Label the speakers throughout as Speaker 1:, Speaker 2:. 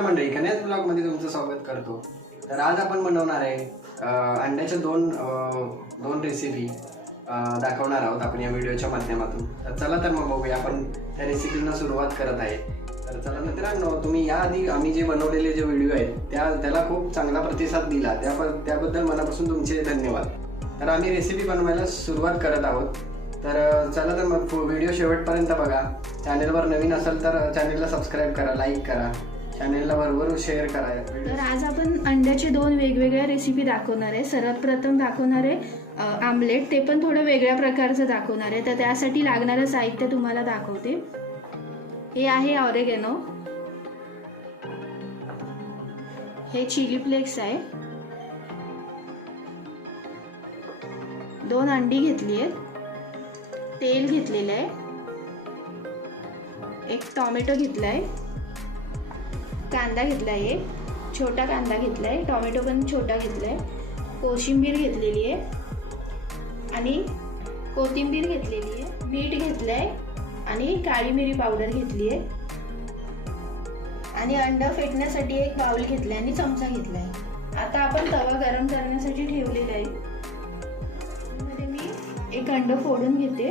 Speaker 1: मंडळी कन्यास ब्लॉगमध्ये तुमचं स्वागत करतो. तर आज आपण बनवणार आहे अंड्याच्या दोन दोन रेसिपी दाखवणार आहोत आपण या व्हिडिओच्या माध्यमातून. तर चला तर मग बघूया आपण त्या रेसिपींना सुरुवात करत आहे. तर चला मित्रांनो तुम्ही याआधी आम्ही जे बनवलेले जे व्हिडिओ आहेत त्या त्याला खूप चांगला प्रतिसाद दिला. त्या त्याबद्दल मनापासून तुमचे धन्यवाद. तर आम्ही रेसिपी बनवायला सुरुवात करत आहोत. तर चला तर मग व्हिडिओ शेवटपर्यंत बघा. चॅनेलवर नवीन असेल तर चॅनेलला सबस्क्राईब करा लाईक करा. चॅनेलला बरोबर शेअर करायला
Speaker 2: तर आज आपण अंड्याचे दोन वेगवेगळ्या रेसिपी दाखवणार आहे. सर्वात प्रथम दाखवणार आहे आमलेट. ते पण थोडं वेगळ्या प्रकारचं दाखवणार आहे. तर त्यासाठी लागणारं साहित्य तुम्हाला दाखवते. हे आहे ऑरेगेनो हे चिली फ्लेक्स आहे. दोन अंडी घेतली आहेत. तेल घेतलेलं आहे. एक टॉमॅटो घेतला आहे. कांदा घेतला आहे छोटा कांदा घेतला आहे टॉमॅटो पण छोटा घेतला आहे कोशिंबीर घेतलेली आहे आणि कोथिंबीर घेतलेली आहे मीठ घेतलं आहे आणि काळी मिरी पावडर घेतली आहे. आणि अंड फेटण्यासाठी एक बाउल घेतला आणि चमचा घेतला आहे आता आपण तवा गरम करण्यासाठी ठेवलेला आहे. मध्ये मी एक अंड फोडून घेते.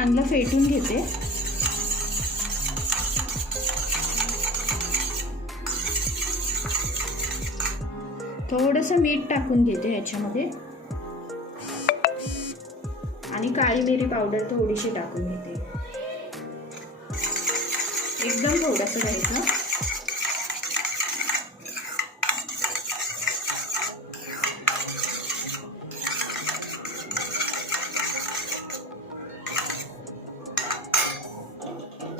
Speaker 2: ते फेटून घेते. थोडंसं मीठ टाकून घेते ह्याच्यामध्ये. आणि काळी मिरी पावडर थोडीशी टाकून घेते. एकदम थोडंसं घ्यायचं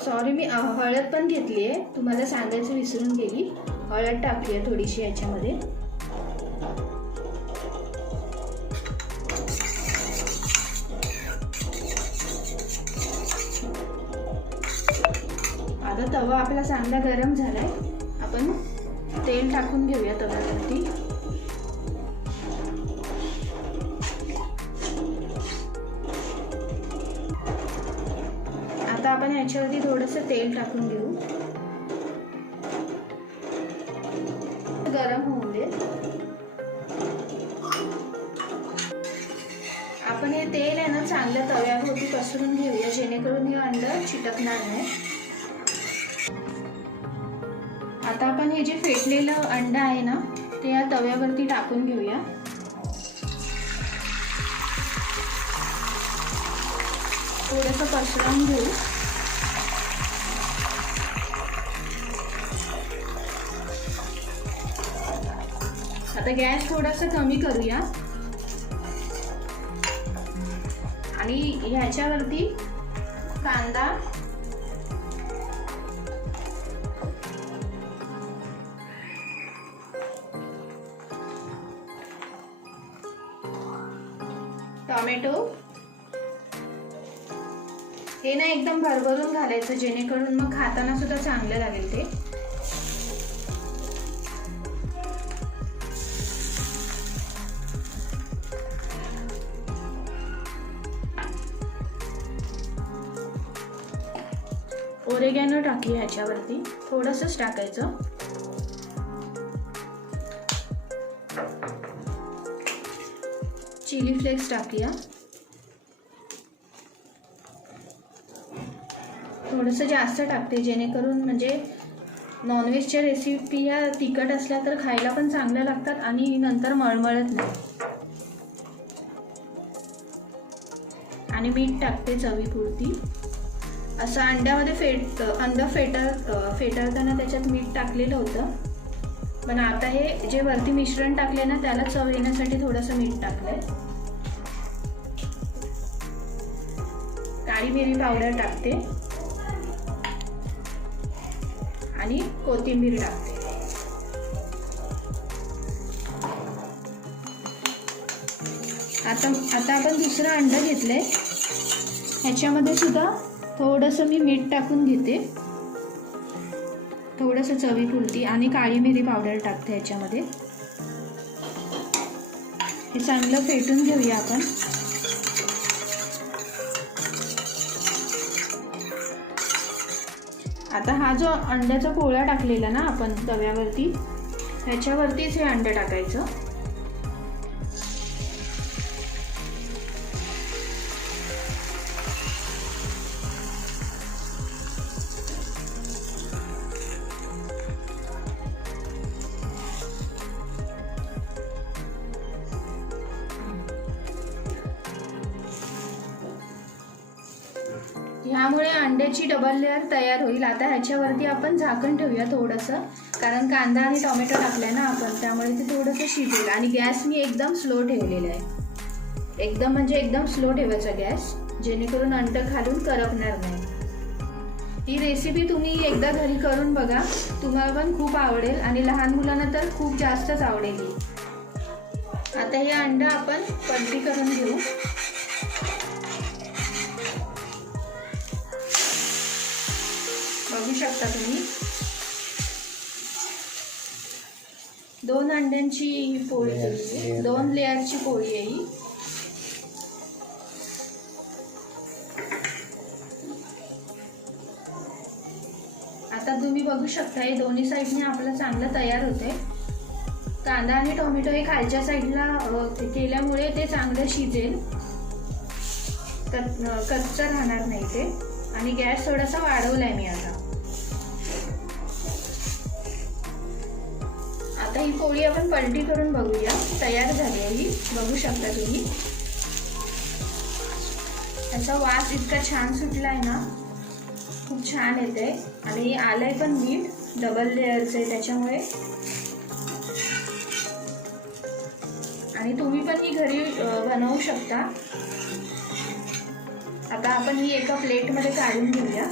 Speaker 2: सॉरी मी अ, हळद पण घेतली आहे तुम्हाला सांगायचं विसरून गेली. हळद टाकूया थोडीशी याच्यामध्ये. आता तवा आपला चांगला गरम झालाय. आपण तेल टाकून घेऊया तव्यावरती. आता आपण याच्यावरती थोडंसं तेल टाकून घेऊ. गरम होऊ दे आपण हे तेल आहे ना चांगल्या तव्यावरती पसरून घेऊया जेणेकरून हे अंड चिटकणार नाही. आता आपण हे जे फेटलेलं अंड आहे ना ते या तव्यावरती टाकून घेऊया. थोडंसं पसरवून घेऊ. आता गॅस थोडासा कमी करूया. आणि ह्याच्यावरती कांदा. टोमॅटो. हे ना एकदम भरभरून घालायचं जेणेकरून मग खाताना सुद्धा चांगलं लागेल ते. ओरेगॅनो टाकूया ह्याच्यावरती. थोडंसंच टाकायचं. चिली फ्लेक्स टाकूया. थोडंसं जास्त टाकते जेणेकरून म्हणजे नॉनव्हेजच्या रेसिपी या तिखट असल्या तर खायला पण चांगल्या लागतात आणि नंतर मळमळत नाही. आणि मीठ टाकते चवीपुरती. असं अंड्यामध्ये फेट अंड फेटर फेटरताना त्याच्यात मीठ टाकलेलं होतं. पण आता हे जे वरती मिश्रण टाकले ना त्याला चव येण्यासाठी थोडंसं मीठ टाकलंय. काळी मिरी पावडर टाकते. आणि कोथिंबीर टाकते. आता आता आपण दुसरं अंड घेतलंय. ह्याच्यामध्ये सुद्धा थोडंसं मी मीठ टाकून घेते. थोडंसं चवीपुरती आणि काळी मिरी पावडर टाकते ह्याच्यामध्ये हे चांगलं फेटून घेऊया आपण. आता हा जो अंड्याचा पोळा टाकलेला ना आपण तव्यावरती ह्याच्यावरतीच हे अंडं टाकायचं. ह्यामुळे अंड्याची डबल लेअर तयार होईल. आता ह्याच्यावरती आपण झाकण ठेवूया थोडंसं. कारण कांदा आणि टोमॅटो टाकलाय ना आपण त्यामुळे ते थोडंसं शिजेल. आणि गॅस मी एकदम स्लो ठेवलेला आहे. एकदम म्हणजे एकदम स्लो ठेवायचा गॅस जेणेकरून अंडं खालून करपणार नाही. ही रेसिपी तुम्ही एकदा घरी करून बघा. तुम्हाला पण खूप आवडेल आणि लहान मुलांना तर खूप जास्तच आवडेल ही. आता हे अंडं आपण पलटी करून घेऊ. बघू शकता तुम्ही. दोन अंड्यांची पोळी आहे. दोन लेअरची पोळी आहे ही. आता तुम्ही बघू शकता हे दोन्ही साईडने आपलं चांगलं तयार होते कांदा आणि टोमॅटो हे खालच्या साईडला केल्यामुळे ते चांगलं शिजेल. कच कच्चं राहणार नाही ते. आणि गॅस थोडासा वाढवलाय मी आता. पोळी आपण पलटी करून बघूया. तयार झाली आहे ही. बघू शकता तुम्ही. त्याचा वास इतका छान सुटला आहे ना. खूप छान येते. आणि आलंय पण मीठ डबल लेअरचं आहे त्याच्यामुळे. आणि तुम्ही पण ही घरी बनवू शकता. आता आपण ही एका प्लेटमध्ये काढून घेऊया.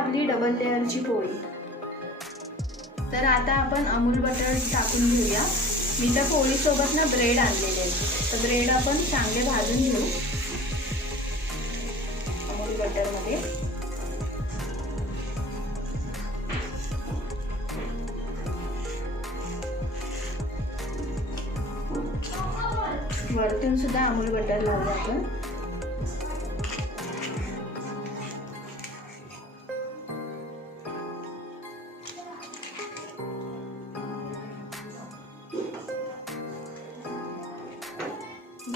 Speaker 2: आपली डबल लेअरची पोळी. तर आता आपण अमूल बटर टाकून घेऊया. मी त्या पोळीसोबत ना ब्रेड आणलेले आहेत. तर ब्रेड आपण चांगले भाजून घेऊ. अमूल बटरमध्ये. वरतून सुद्धा अमूल बटर लावू आपण.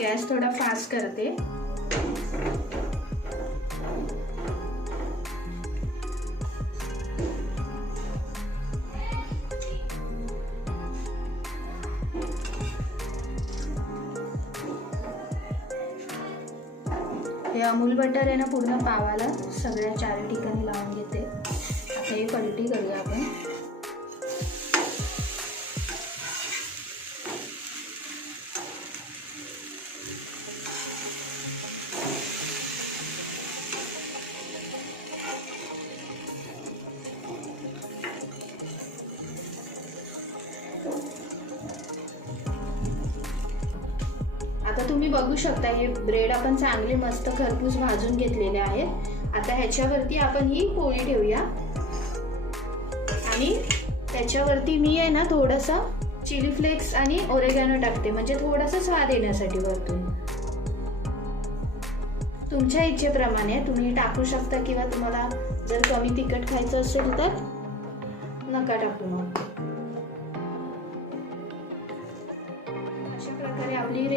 Speaker 2: गॅस थोडा फास्ट करते. हे अमूल बटर आहे ना पूर्ण पावाला सगळ्या चार ठिकाणी लावून घेते. आता हे पलटी करूया आपण. बघू शकता हे ब्रेड आपण चांगले मस्त खरपूस भाजून घेतलेले आहेत. आता ह्याच्यावरती आपण ही पोळी ठेवूया. आणि त्याच्यावरती मी आहे ना थोडंसं चिली फ्लेक्स आणि ओरेगॅनो टाकते. म्हणजे थोडासा स्वाद येण्यासाठी वरतून. तुमच्या इच्छेप्रमाणे तुम्ही टाकू शकता किंवा तुम्हाला जर कमी तिखट खायचं असेल तर नका टाकू मग.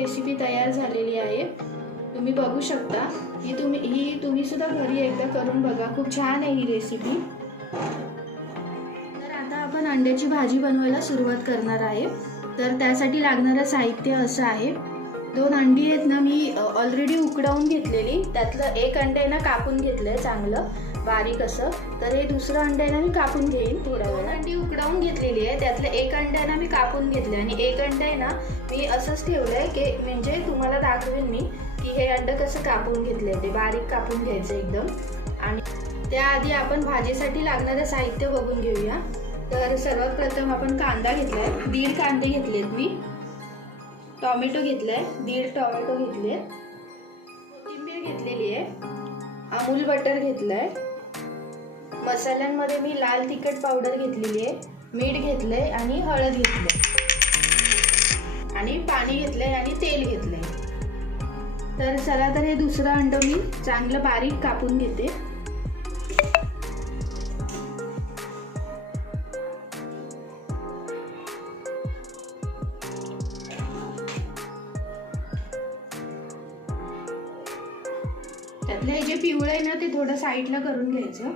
Speaker 2: रेसिपी तयार झालेली आहे. तुम्ही बघू शकता. ही तुम्ही ही तुम्ही सुद्धा घरी एकदा करून बघा. खूप छान आहे ही रेसिपी तर आता आपण अंड्याची भाजी बनवायला सुरुवात करणार आहे. तर त्यासाठी लागणारं साहित्य असं आहे. दोन अंडी आहेत ना मी ऑलरेडी उकडवून घेतलेली. त्यातलं एक अंडे ना कापून घेतलं आहे चांगलं. बारीक असं. तर हे दुसरं अंडे ना मी कापून घेईन थोड्या वेळ अंडी उकडवून घेतलेली आहे. त्यातलं एक अंडे ना मी कापून घेतलं आणि एक अंडा आहे ना मी असंच ठेवलं आहे की म्हणजे तुम्हाला दाखवेन मी की हे अंडं कसं कापून घेतले ते बारीक कापून घ्यायचं एकदम. आणि त्याआधी आपण भाजीसाठी लागणारं साहित्य बघून घेऊया. तर सर्वात प्रथम आपण कांदा घेतला आहे दीड कांदे घेतलेत मी. टॉमॅटो घेतलाय. दीड टॉमॅटो घेतले कोथिंबीर घेतलेली आहे. अमूल बटर घेतलं आहे मसाल्यांमध्ये मी लाल तिखट पावडर घेतलेली आहे मीठ घेतलंय आणि हळद घेतलंय. आणि पाणी घेतलंय आणि तेल घेतलंय. तर चला तर हे दुसरं अंडं मी चांगलं बारीक कापून घेते. त्यातलं हे जे पिवळं आहे ना ते थोडं साईडला करून घ्यायचं.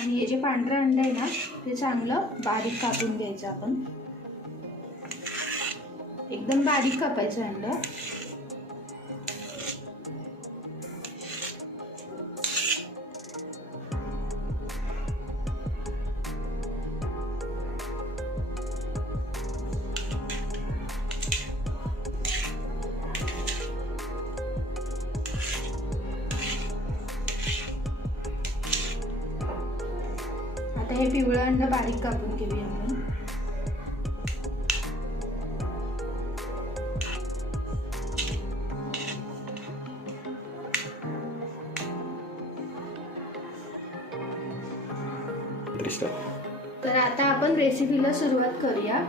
Speaker 2: आणि हे जे पांढरं अंड आहे ना ते चांगलं बारीक कापून घ्यायचं आपण. एकदम बारीक कापायचं अंडं. कापून घेऊया आपण. तर आता आपण रेसिपीला सुरुवात करूया.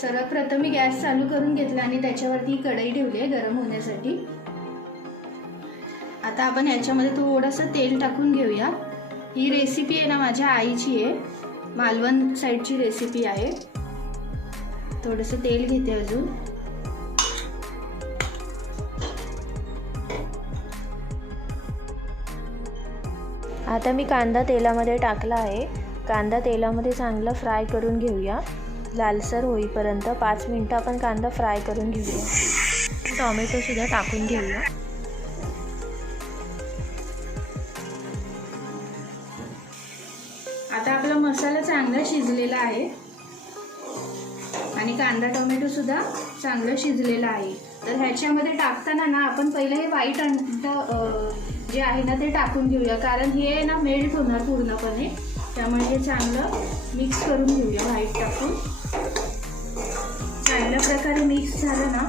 Speaker 2: सर्वात प्रथम मी गॅस चालू करून घेतला आणि त्याच्यावरती कढई ठेवली आहे गरम होण्यासाठी. आता आपण ह्याच्यामध्ये थोडंसं तेल टाकून घेऊया. ही रेसिपी आहे ना माझ्या आईची आहे. मालवण साईडची रेसिपी आहे. थोडंसं तेल घेते अजून.
Speaker 3: आता मी कांदा तेलामध्ये टाकला आहे. कांदा तेलामध्ये चांगला फ्राय करून घेऊया. लालसर होईपर्यंत पाच मिनटं आपण कांदा फ्राय करून घेऊया. टॉमॅटोसुद्धा टाकून घेऊया.
Speaker 2: मसाला चांगला शिजलेला आहे. आणि कांदा टोमॅटोसुद्धा चांगलं शिजलेलं आहे. तर ह्याच्यामध्ये टाकताना ना आपण पहिलं हे व्हाईट अंड जे आहे ना ते टाकून घेऊया. कारण हे ना मेल्ट होणार पूर्णपणे. त्यामुळे हे चांगलं मिक्स करून घेऊया व्हाईट टाकून. चांगल्या प्रकारे मिक्स झालं ना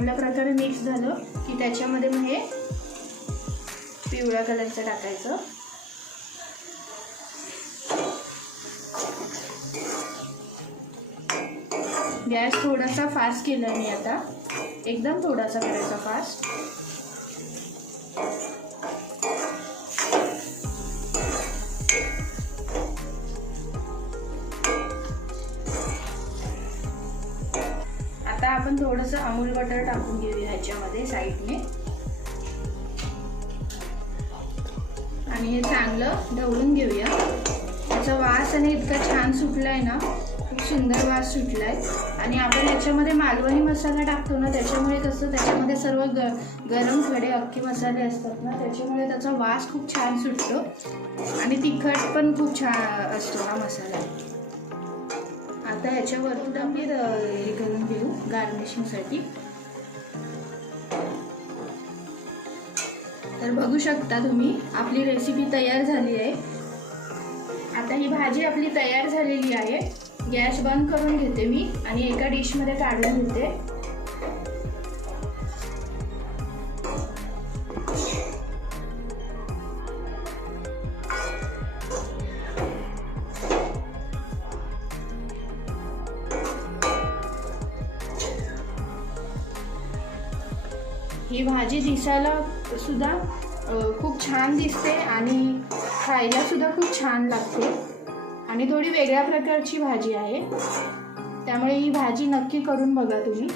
Speaker 2: चांगल्या प्रकारे मिक्स झालं की त्याच्यामध्ये मग हे पिवळ्या कलरचं टाकायचं. गॅस थोडासा फास्ट केला मी आता. एकदम थोडासा करायचा फास्ट आपण थोडंसं अमूल बटर टाकून घेऊया ह्याच्यामध्ये साईडने. आणि हे चांगलं ढवळून घेऊया. त्याचा वास आणि इतका छान सुटलाय ना खूप सुंदर वास सुटलाय. आणि आपण याच्यामध्ये मालवणी मसाला टाकतो ना त्याच्यामुळे कसं त्याच्यामध्ये सर्व ग गरम खडे अख्खे मसाले असतात ना त्याच्यामुळे त्याचा वास खूप छान सुटतो. आणि तिखट पण खूप छान असतो हा मसाला. आता याच्यावरती आम्ही हे करून घेऊ गार्निशिंगसाठी तर बघू शकता तुम्ही आपली रेसिपी तयार झाली आहे. आता ही भाजी आपली तयार झालेली आहे. गॅस बंद करून घेते मी आणि एका डिशमध्ये काढून घेते. ही भाजी दिसायला सुद्धा खूप छान दिसते आणि खायला सुद्धा खूप छान लागते. आणि थोडी वेगळ्या प्रकारची भाजी आहे. त्यामुळे ही भाजी नक्की करून बघा तुम्ही.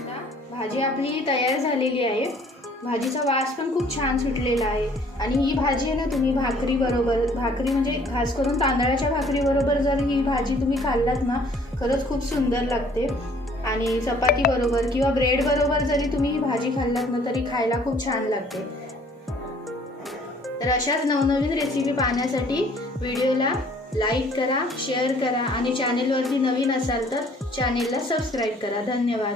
Speaker 2: भाजी आपली तयार झालेली आहे. भाजीचा वास पण खूप छान सुटलेला आहे. आणि ही भाजी आहे ना तुम्ही भाकरी बरोबर भाकरी म्हणजे खास करून तांदळाच्या भाकरीबरोबर जर ही भाजी तुम्ही खाल्लात ना खरंच खूप सुंदर लागते. आणि चपाती बरोबर किंवा ब्रेड बरोबर जरी तुम्ही ही भाजी खाल्लात ना तरी खायला खूप छान लागते. तर अशाच नवनवीन रेसिपी पाहण्यासाठी व्हिडिओला लाईक करा शेअर करा आणि चॅनेलवरती नवीन असाल तर चॅनेलला सबस्क्राईब करा. धन्यवाद.